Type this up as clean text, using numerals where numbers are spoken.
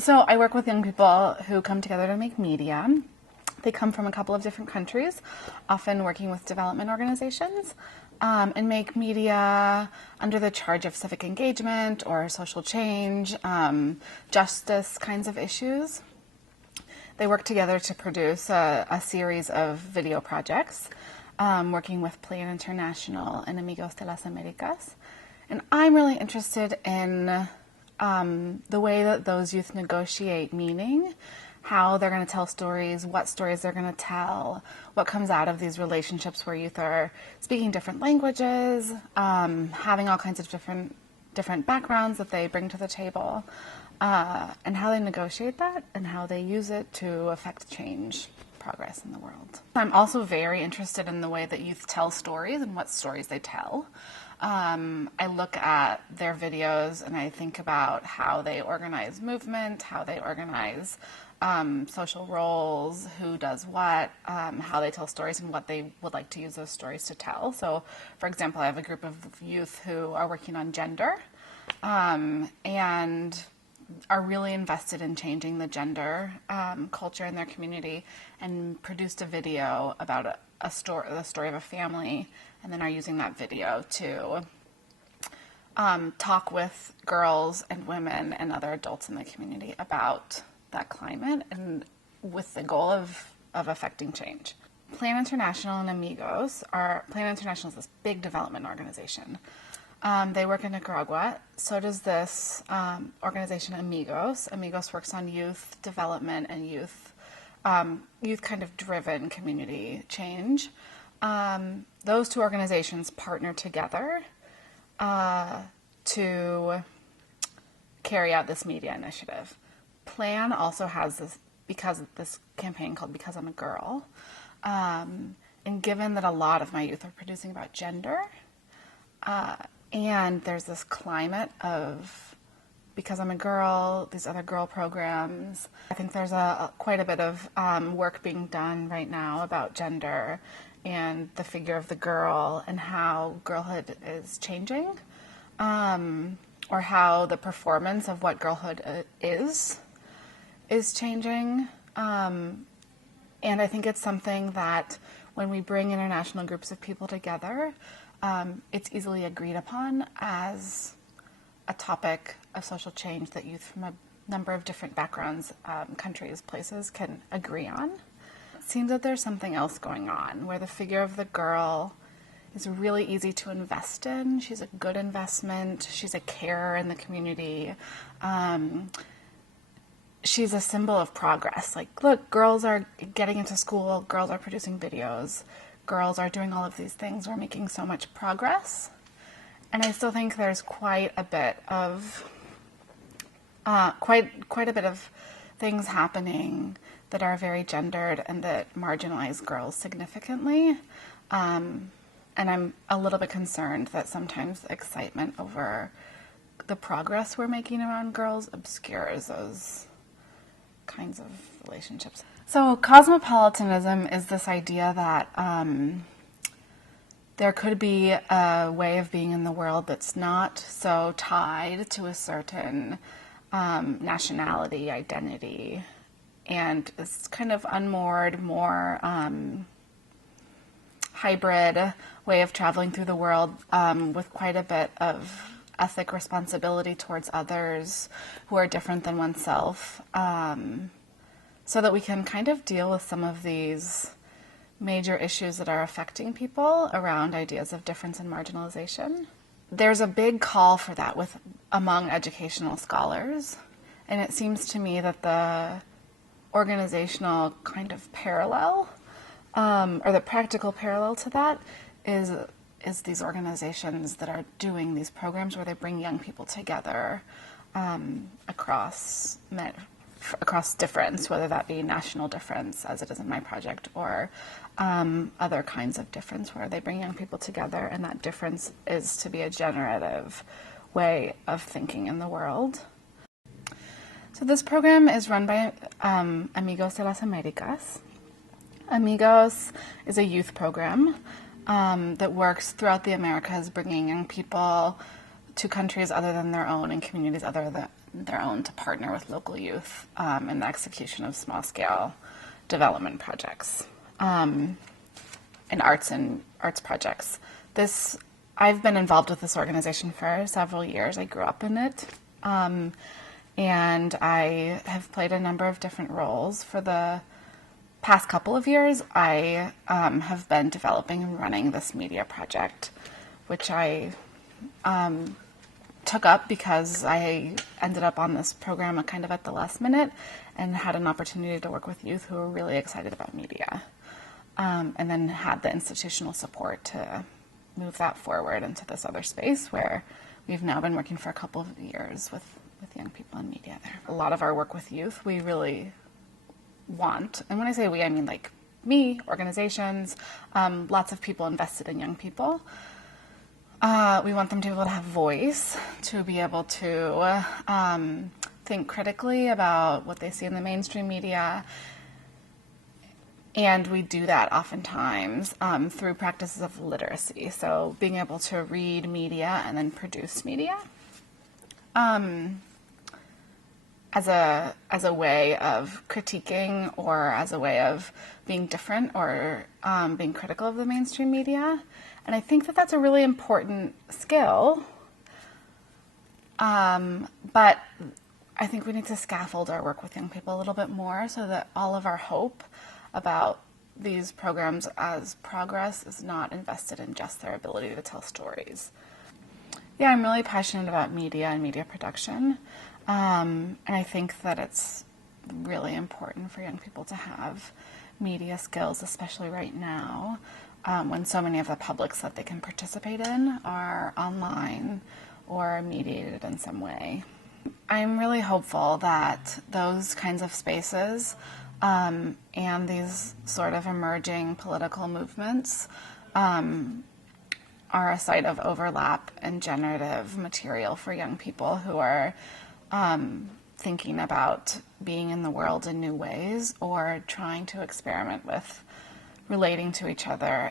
So I work with young people who come together to make media. They come from a couple of different countries, often working with development organizations, and make media under the charge of civic engagement or social change, justice kinds of issues. They work together to produce a series of video projects, working with Plan International and Amigos de las Americas. And I'm really interested in the way that those youth negotiate meaning, how they're going to tell stories, what stories they're going to tell, what comes out of these relationships where youth are speaking different languages, having all kinds of different backgrounds that they bring to the table, and how they negotiate that and how they use it to affect change, progress in the world. I'm also very interested in the way that youth tell stories and what stories they tell. I look at their videos and I think about how they organize movement, how they organize social roles, who does what, how they tell stories, and what they would like to use those stories to tell. So, for example, I have a group of youth who are working on gender and are really invested in changing the gender culture in their community, and produced a video about the story of a family, and then are using that video to talk with girls and women and other adults in the community about that climate, and with the goal of affecting change. Plan International and Amigos Plan International is this big development organization. They work in Nicaragua. So does this organization Amigos. Amigos works on youth development and youth kind of driven community change. Those two organizations partner together to carry out this media initiative. Plan also has this campaign called Because I'm a Girl. And given that a lot of my youth are producing about gender, and there's this climate of Because I'm a Girl, these other girl programs, I think there's quite a bit of work being done right now about gender and the figure of the girl and how girlhood is changing, or how the performance of what girlhood is changing. And I think it's something that when we bring international groups of people together, it's easily agreed upon as a topic of social change that youth from a number of different backgrounds, countries, places can agree on. It seems that there's something else going on where the figure of the girl is really easy to invest in. She's a good investment. She's a carer in the community. She's a symbol of progress. Like, look, girls are getting into school, girls are producing videos, girls are doing all of these things. We're making so much progress. And I still think there's quite a bit of things happening that are very gendered and that marginalize girls significantly. And I'm a little bit concerned that sometimes excitement over the progress we're making around girls obscures those kinds of relationships. So cosmopolitanism is this idea that there could be a way of being in the world that's not so tied to a certain nationality, identity, and this kind of unmoored, more hybrid way of traveling through the world with quite a bit of ethic responsibility towards others who are different than oneself, so that we can kind of deal with some of these major issues that are affecting people around ideas of difference and marginalization. There's a big call for that among educational scholars, and it seems to me that the organizational kind of parallel, or the practical parallel to that, is these organizations that are doing these programs where they bring young people together across difference, whether that be national difference, as it is in my project, or other kinds of difference where they bring young people together, and that difference is to be a generative way of thinking in the world. So this program is run by Amigos de las Americas. Amigos is a youth program that works throughout the Americas, bringing young people to countries other than their own and communities other their own to partner with local youth in the execution of small-scale development projects and arts projects. I've been involved with this organization for several years. I grew up in it, and I have played a number of different roles. For the past couple of years, I have been developing and running this media project, which I took up because I ended up on this program kind of at the last minute and had an opportunity to work with youth who were really excited about media, and then had the institutional support to move that forward into this other space where we've now been working for a couple of years with young people in media there. A lot of our work with youth, we really want, and when I say we, I mean like me, organizations, lots of people invested in young people. We want them to be able to have voice, to be able to think critically about what they see in the mainstream media. And we do that oftentimes through practices of literacy. So being able to read media and then produce media as a way of critiquing or as a way of being different or being critical of the mainstream media. And I think that that's a really important skill. But I think we need to scaffold our work with young people a little bit more so that all of our hope about these programs as progress is not invested in just their ability to tell stories. Yeah, I'm really passionate about media and media production. And I think that it's really important for young people to have media skills, especially right now, when so many of the publics that they can participate in are online or mediated in some way. I'm really hopeful that those kinds of spaces and these sort of emerging political movements are a site of overlap and generative material for young people who are thinking about being in the world in new ways or trying to experiment with relating to each other